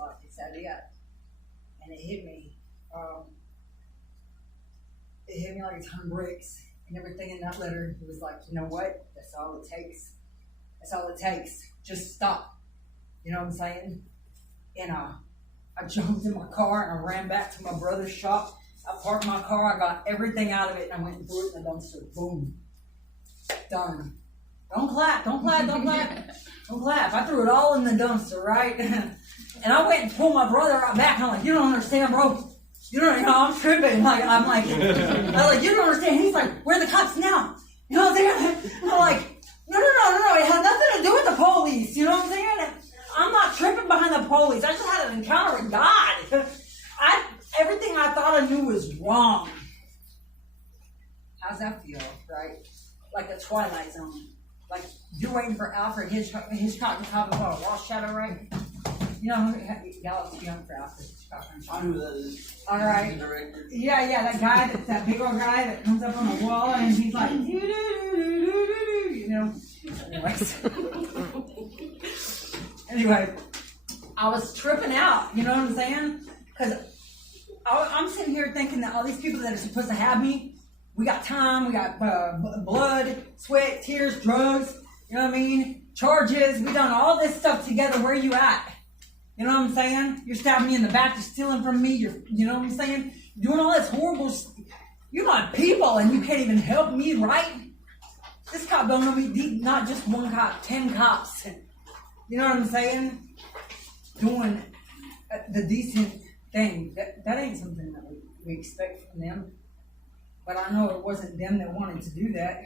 like it's at it. And it hit me. It hit me like a ton of bricks. And everything in that letter, it was like, you know what? That's all it takes. That's all it takes. Just stop. You know what I'm saying? And I jumped in my car and I ran back to my brother's shop. I parked my car. I got everything out of it and I went and threw it in the dumpster. Boom. Done. Don't clap. Don't clap. Don't clap. Don't clap. I threw it all in the dumpster, right? And I went and pulled my brother out back. I'm like, you don't understand, bro. You know, I'm tripping. I was like, you don't understand. He's like, where are the cops now? You know what I'm saying? I'm like, no. It had nothing to do with the police. You know what I'm saying? I'm not tripping behind the police. I just had an encounter with God. Everything I thought I knew was wrong. How's that feel, right? Like the Twilight Zone. Like you're waiting for Alfred Hitchcock to come about a lost shadow, right? You know, Galaxy Young for Alfred Hitchcock. I know who that is. All right. Yeah, that guy, that big old guy that comes up on the wall and he's like, you know. Anyway, I was tripping out. You know what I'm saying? Because I'm sitting here thinking that all these people that are supposed to have me, we got time, we got blood, sweat, tears, drugs, you know what I mean? Charges, we done all this stuff together. Where are you at? You know what I'm saying? You're stabbing me in the back, you're stealing from me, you know what I'm saying? Doing all this horrible you're my people and you can't even help me, right? This cop don't know me deep, not just one cop, 10 cops. You know what I'm saying? Doing the decent thing. That ain't something that we expect from them. But I know it wasn't them that wanted to do that.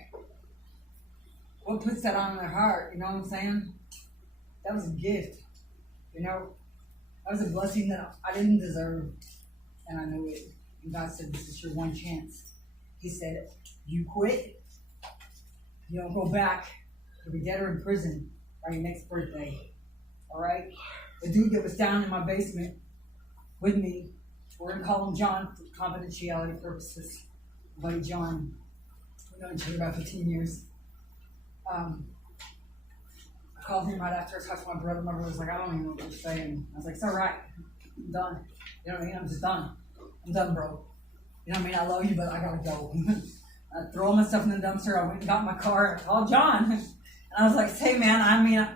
What puts that on their heart? You know what I'm saying? That was a gift. You know? That was a blessing that I didn't deserve. And I knew it. And God said, this is your one chance. He said, you quit. You don't go back. You'll be dead or in prison by your next birthday. All right? The dude that was down in my basement with me, we're going to call him John for confidentiality purposes. Buddy John, we've known each other about 15 years. I called him right after I talked to my brother. My brother was like, I don't even know what you're saying. I was like, it's all right. I'm done. You know what I mean? I'm just done. I'm done, bro. You know what I mean? I love you, but I got to go. I threw all my stuff in the dumpster. I went and got my car. I called John. And I was like, say, man, I mean,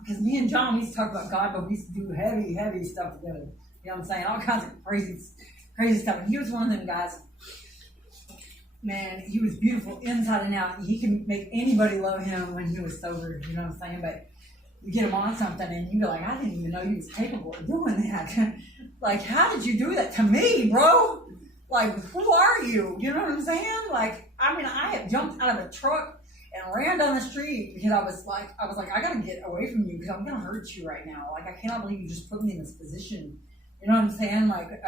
because me and John, we used to talk about God, but we used to do heavy stuff together. You know what I'm saying? All kinds of crazy stuff. And he was one of them guys. Man, he was beautiful inside and out. He can make anybody love him when he was sober. You know what I'm saying? But you get him on something and you be like, I didn't even know he was capable of doing that. Like, how did you do that to me, bro? Like, who are you? You know what I'm saying? Like, I mean, I had jumped out of a truck and ran down the street because I was like, I gotta get away from you because I'm gonna hurt you right now. Like, I cannot believe you just put me in this position. You know what I'm saying? Like,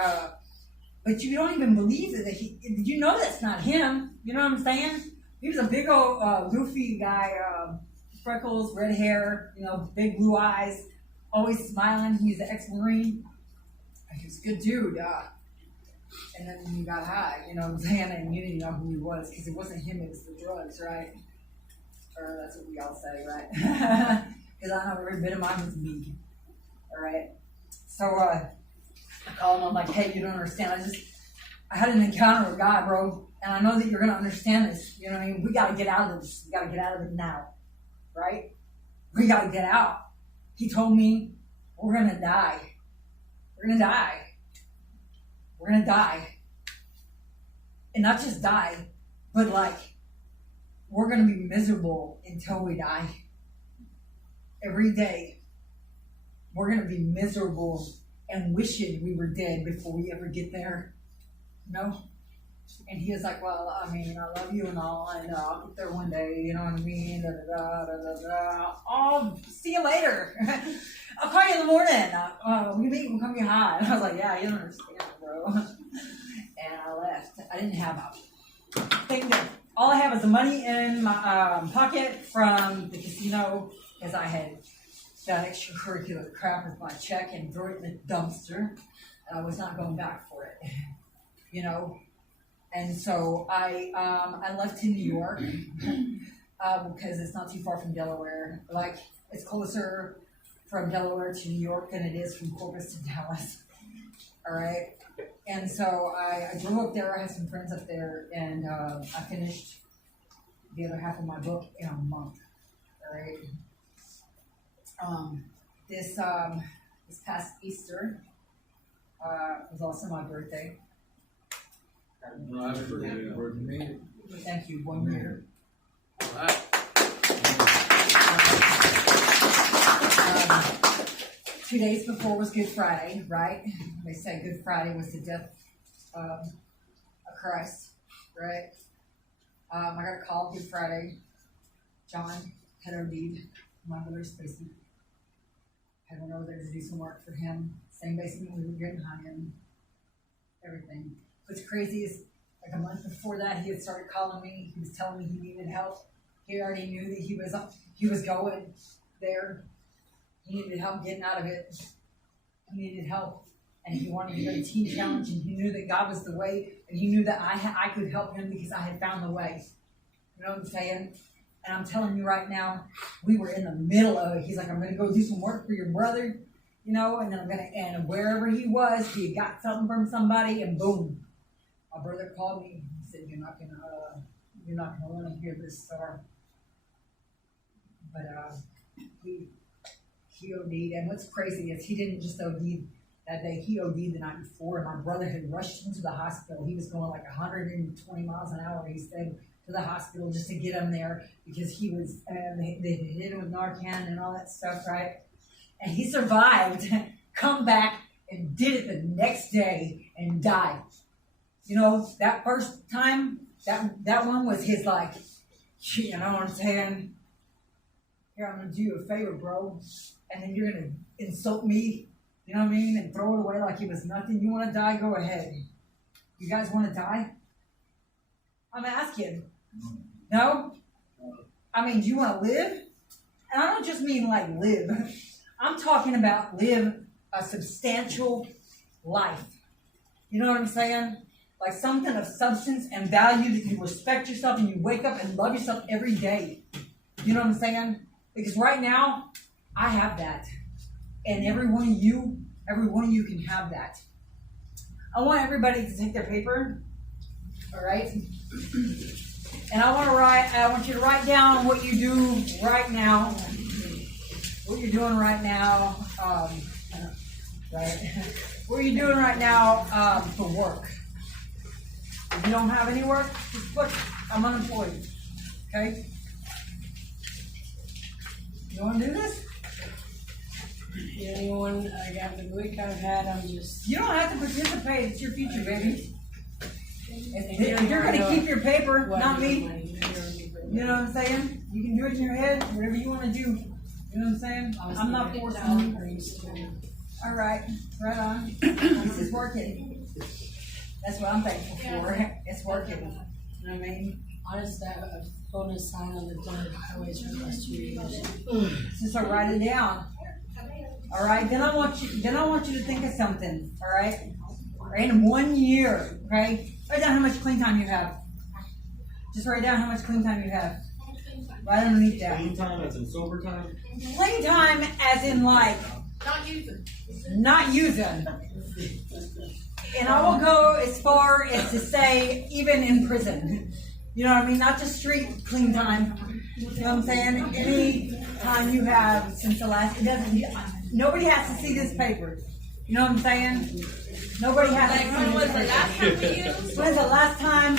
but you don't even believe that you know that's not him. You know what I'm saying? He was a big old goofy guy, freckles, red hair, you know, big blue eyes, always smiling. He's an ex-Marine. He was a good dude. And then he got high, you know what I'm saying? And you didn't know who he was because it wasn't him, it was the drugs, right? Or that's what we all say, right? Because I know every bit of mine was me. All right? So, I called him. I'm like, hey, you don't understand. I had an encounter with God, bro. And I know that you're going to understand this. You know what I mean? We got to get out of this. We got to get out of it now. Right? We got to get out. He told me, we're going to die. We're going to die. We're going to die. And not just die, but like, we're going to be miserable until we die. Every day, we're going to be miserable and wishing we were dead before we ever get there. No? And he was like, well, I mean, I love you and all, and I'll get there one day, you know what I mean? I'll see you later. I'll call you in the morning. We meet and come you high. And I was like, yeah, you don't understand, bro. And I left. I didn't have a thing there. All I had was the money in my pocket from the casino, because I had that extracurricular crap with my check and threw it in the dumpster. I was not going back for it, you know. And so I left to New York because it's not too far from Delaware. Like, it's closer from Delaware to New York than it is from Corpus to Dallas. All right. And so I drove up there. I had some friends up there, and I finished the other half of my book in a month. All right. This past Easter was also my birthday. Thank you. 1 year. All right. 2 days before was Good Friday, right? They say Good Friday was the death of Christ, right? I got a call Good Friday. John had OD'd in my mother's basement. I went over there to do some work for him. Same basement we were getting high in. Everything. What's crazy is, like a month before that, he had started calling me. He was telling me he needed help. He already knew that he was going there. He needed help getting out of it. He needed help, and he wanted to go to Teen Challenge, and he knew that God was the way, and he knew that I could help him because I had found the way. You know what I'm saying? And I'm telling you right now, we were in the middle of it. He's like, I'm going to go do some work for your brother, you know, and then and wherever he was, he had got something from somebody, and boom, my brother called me. He said, you're not gonna want to hear this story. But he OD'd, and what's crazy is he didn't just OD that day. He OD'd the night before, and my brother had rushed him to the hospital. He was going like 120 miles an hour, he said, to the hospital just to get him there because he was, they hit him with Narcan and all that stuff, right? And he survived, come back, and did it the next day and died. You know, that first time, that one was his, like, you know what I'm saying? Here, I'm going to do you a favor, bro. And then you're going to insult me, you know what I mean? And throw it away like it was nothing. You want to die? Go ahead. You guys want to die? I'm asking. No? I mean, do you want to live? And I don't just mean like live. I'm talking about live a substantial life. You know what I'm saying? Like something of substance and value that you respect yourself and you wake up and love yourself every day. You know what I'm saying? Because right now, I have that. And every one of you can have that. I want everybody to take their paper. All right? And I want you to write down what you do right now. What you're doing right now. Right? What you're doing right now for work. If you don't have any work, just put, I'm unemployed. Okay? You want to do this? The only one I got the week I've had, I'm just. You don't have to participate. It's your future, baby. If you're going to keep your paper, not me. You know what I'm saying? You can do it in your head, whatever you want to do. You know what I'm saying? I'm not forcing you. All right. Right on. This is working. That's what I'm thankful for. It's working. You know what I mean? Honestly, I've phone a sign on the damn highways for the last 2 years. So write it down. All right. Then I want you to think of something. All right. In 1 year, okay? Write down how much clean time you have. Just write down how much clean time you have. Right underneath that. Clean time as in sober time? Clean time as in like not using. And I will go as far as to say even in prison. You know what I mean? Not just street clean time. You know what I'm saying? Any time you have since the last, nobody has to see this paper. You know what I'm saying? Nobody has to see When was this the paper. last time we used? When's the last time,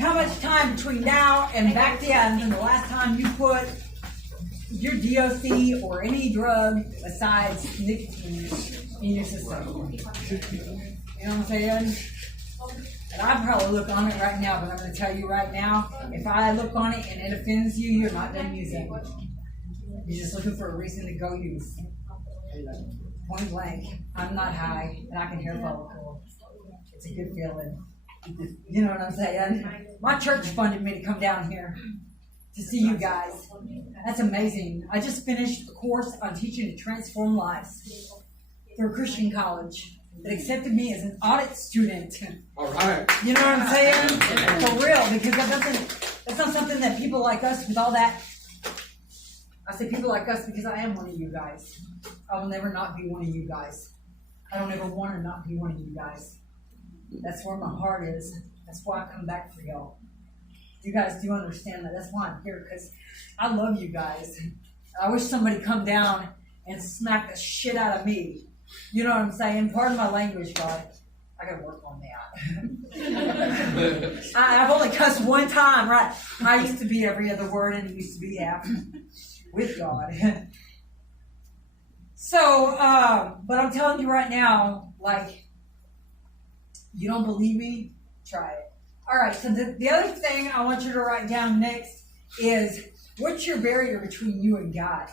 how much time between now and back then and the last time you put your DOC or any drug besides nicotine in your system? You know what I'm saying? And I probably look on it right now, but I'm going to tell you right now, if I look on it and it offends you, you're not done using it. You're just looking for a reason to go use. Point blank, I'm not high, and I can hear follicle. It's a good feeling. You know what I'm saying? My church funded me to come down here to see you guys. That's amazing. I just finished a course on teaching to transform lives through a Christian college that accepted me as an audit student. All right. You know what I'm saying? For real, because that's not something that people like us with all that. I say people like us because I am one of you guys. I will never not be one of you guys. I don't ever want to not be one of you guys. That's where my heart is. That's why I come back for y'all. You guys do understand that. That's why I'm here, because I love you guys. I wish somebody come down and smack the shit out of me. You know what I'm saying? Pardon my language, God. I gotta work on that. I've only cussed one time, right? I used to be every other word, and it used to be half with God. So, but I'm telling you right now, like, you don't believe me? Try it. All right, so the other thing I want you to write down next is, what's your barrier between you and God?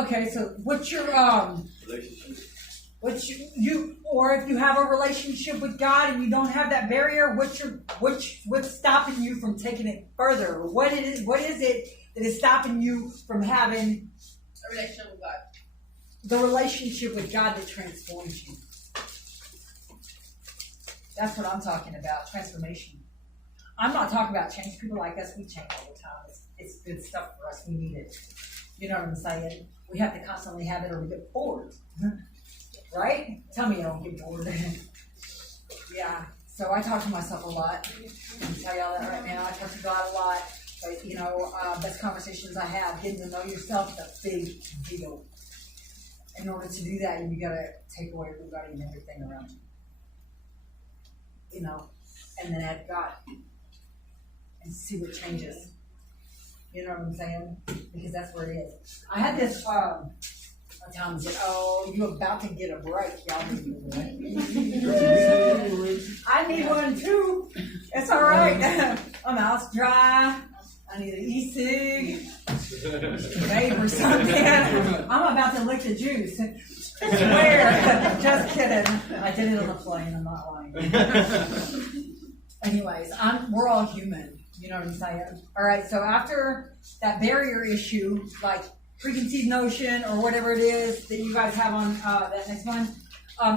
Okay, so what's your, Relationship. or if you have a relationship with God and you don't have that barrier, what's stopping you from taking it further? What is it that is stopping you from having A relationship with God. the relationship with God that transforms you? That's what I'm talking about, transformation. I'm not talking about change. People like us, we change all the time. It's good stuff for us. We need it. You know what I'm saying? We have to constantly have it or we get bored. Right? Tell me I don't get bored. Yeah. So I talk to myself a lot. I can tell y'all that right now. I talk to God a lot. But, best conversations I have, getting to know yourself is a big deal. In order to do that, you got to take away everybody and everything around you. And then add God. And see what changes. You know what I'm saying? Because that's where it is. I had this, Tom said, "Oh, you about to get a break. Y'all need a break." I need one too. It's all right. My mouth's dry. I need an e-cig, vape or something. I'm about to lick the juice. I swear. Just kidding. I did it on the plane. I'm not lying. Anyways, we're all human. You know what I'm saying? All right. So after that barrier issue, like preconceived notion or whatever it is that you guys have on that next one,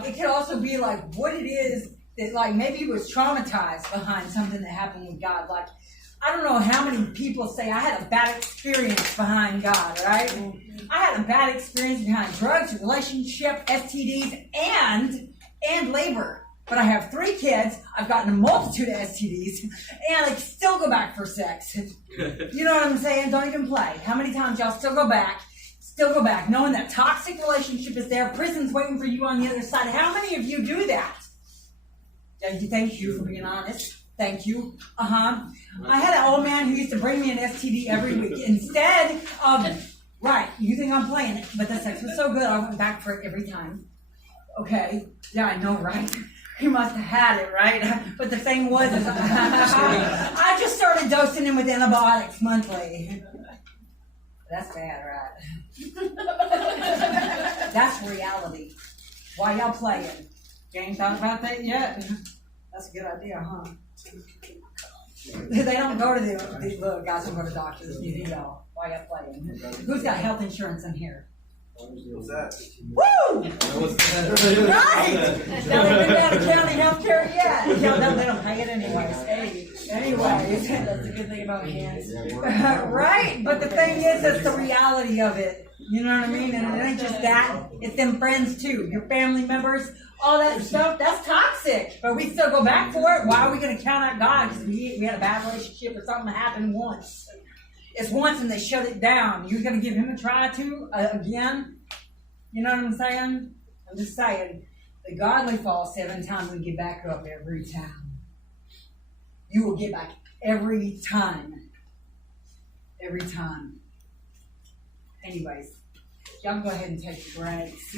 it could also be like what it is that like maybe you was traumatized behind something that happened with God. Like I don't know how many people say I had a bad experience behind God, right? I had a bad experience behind drugs, relationship, STDs, and labor. But I have 3 kids, I've gotten a multitude of STDs, and I still go back for sex. You know what I'm saying? Don't even play. How many times y'all still go back, knowing that toxic relationship is there, prison's waiting for you on the other side. How many of you do that? Thank you for being honest. Thank you. I had an old man who used to bring me an STD every week. Instead of, right, you think I'm playing it, but the sex was so good, I went back for it every time. Okay, yeah, I know, right? He must have had it, right? But the thing was, I just started dosing him with antibiotics monthly. That's bad, right? That's reality. Why y'all playing? You ain't thought about that yet? That's a good idea, huh? They don't go to the little guys don't go to doctors. You know. Why y'all playing? Who's got health insurance in here? What's that? Woo! Right! Now they've been down to county health care yet. They don't pay it anyways. Anyways. That's a good thing about hands. Right? But the thing is, it's the reality of it. You know what I mean? And it ain't just that. It's them friends too. Your family members, all that stuff, that's toxic. But we still go back for it. Why are we going to count out God? Because we had a bad relationship or something that happened once. It's once and they shut it down. You're going to give him a try too? Again? You know what I'm saying? I'm just saying. The godly fall 7 times and get back up every time. You will get back every time. Every time. Anyways, y'all go ahead and take your breaks.